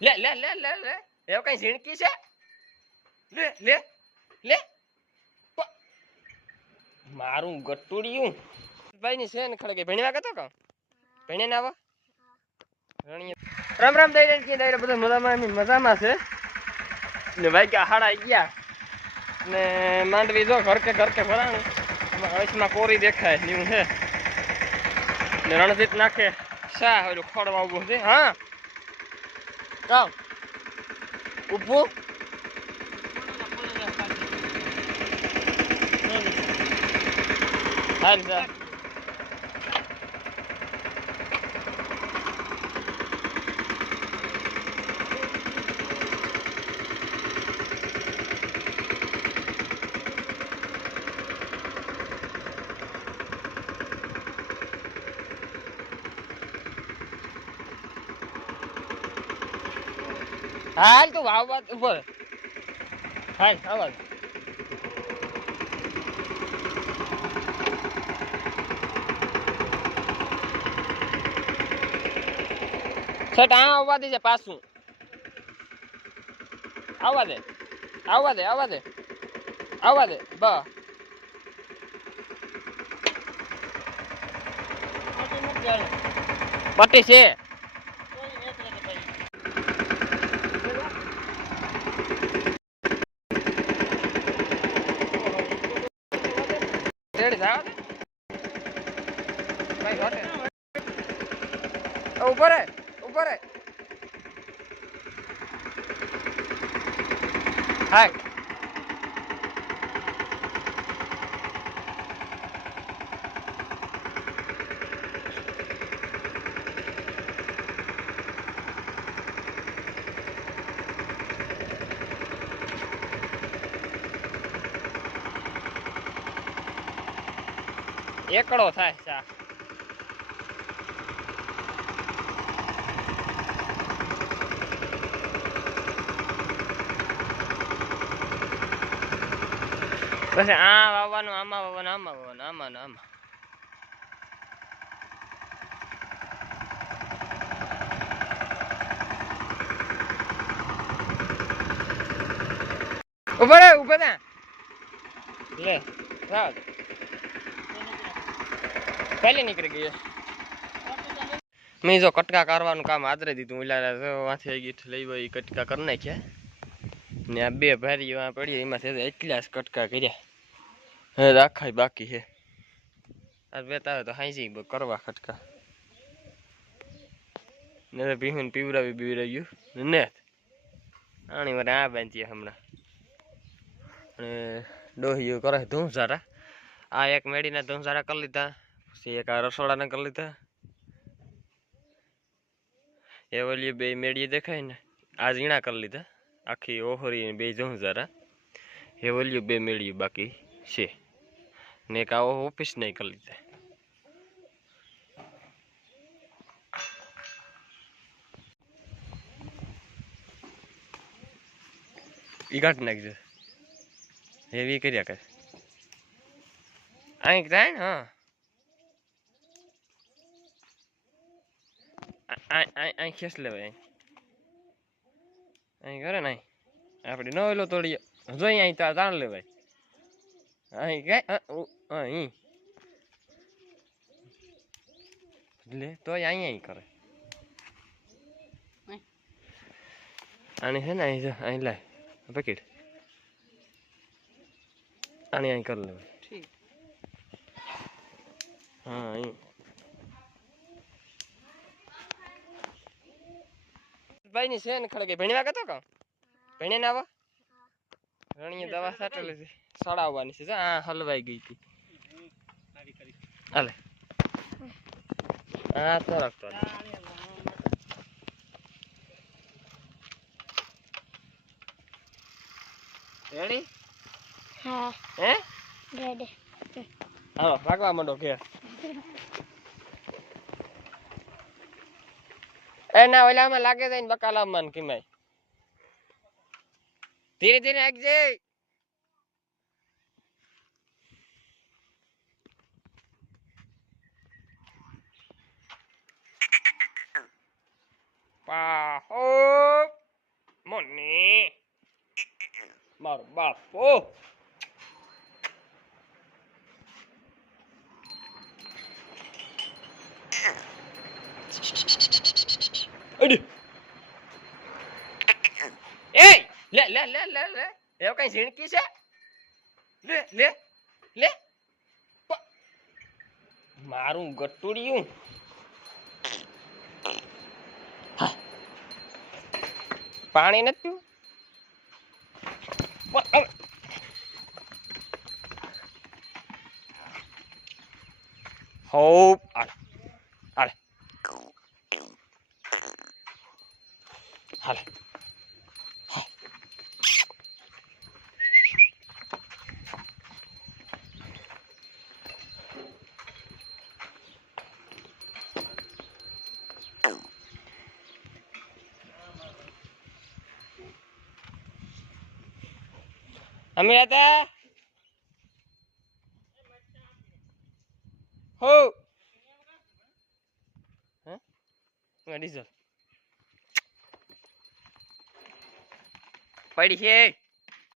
લે લે લે લે લે. એવો કઈ ઝીણકી છે? લે લે લે. મારું ગટુડિયું. ભાઈ ની છે ને ખડકે ભણવા ગતો કા? ભણે ના આવા? રણીએ. રામ રામ દઈ કે દઈ બધા મજામાં મજામાં છે. ને ભાઈ કે હાડા આવી ગયા. ને માંડવી જો ઘર કે ઘર કે ભરાણી એમાં હળીસમાં કોરી દેખાય, એવું છે. ને રણજીત નાખે. શા, ઓલું ખોડવા ઊભો છે, હા. કામ ઊભું હાલ હાલ તું વાવ વાત ઉપર હાલ આવાજ સર આ આવવા દે છે પાછું. આવવા દે આવવા દે આવવા દે. આવવા દે, બ. પટ્ટી છે. રેડી થાવ કઈ ઘટે ઉપર રે ઉપર રે હાય એકડો થાય ચા પછી આ વાવવાનું, આમાં વાવવાનું આમાં વાવવાનું, આમાં આમાં. ઊભા રે ઊભા લે રાવ. પહેલી નીકળી ગઈ મેં જો કટકા કરવાનું કામ આદરે દીધું. તો વાંથી ગઈ. લઈ વઈ કટકા કરી નાખ્યા. ને આ બે ભારીઓ આ પડી એમાં છે એટલા જ કટકા કર્યા. આખા બાકી છે. આ બે તારે તો હાઈજી કરવા કટકા. ને તો પીવડાવી પીવરાવી પીવરાવ્યું ને આણી મારે આ બાંધીએ હમણાં. અને ડોહીઓ કરે ધૂંસારા આ એક મેળીના ધૂંસારા કરી લીધા. એક આ રસોડાના કરી લીધા. એ ઓલી બે મેળીએ દેખાય ને આ ઝીણા કરી લીધા. આખી ઓહરી બે ધૂંસારા એ ઓલી બે મેળીએ બાકી છે. ને એક આ ઓફિસ નહીં કરી લીધા. કાઢી નાખજો. એવી કર્યા કરે. અહીં જાય ને હા. અહીં ખેસ લે ભાઈ અહીં કરે ને આપણે ન ઓલો તોડીએ જોઈ અહીં તા લે ભાઈ અહીં કાંઈ અહીં લે તોય અહીં અહીં કરે આને છે ને અહીં અહીં લાય પેકેટ આને અહીં કરી લે હા અહીં ભાઈ ની છે ને ખડકે. ભણવા ગતો કા ભણે ને આવા. રણીએ દવા સાટેલી છે. સડાવવાની છે હા હલવાઈ ગઈ હતી. હાલે. હા તો રાખતો રેડી? હા. હે? રેડી. હાલો ભાગવા માંડો ઘેર. એના ઓલામાં લાગે જાય ને બકાલામાં કિમાય ધીરે ધીરે આગજે પાહો મારો બાપ. ઓહ અડી. એ, લે લે લે લે લે. એવું કઈ ઝીણકી છે? લે લે લે. મારું ગટુડિયું. પાણી નથી પીવું? પ- હાલે. અમે હતા હો? ડીઝલ પડી છે.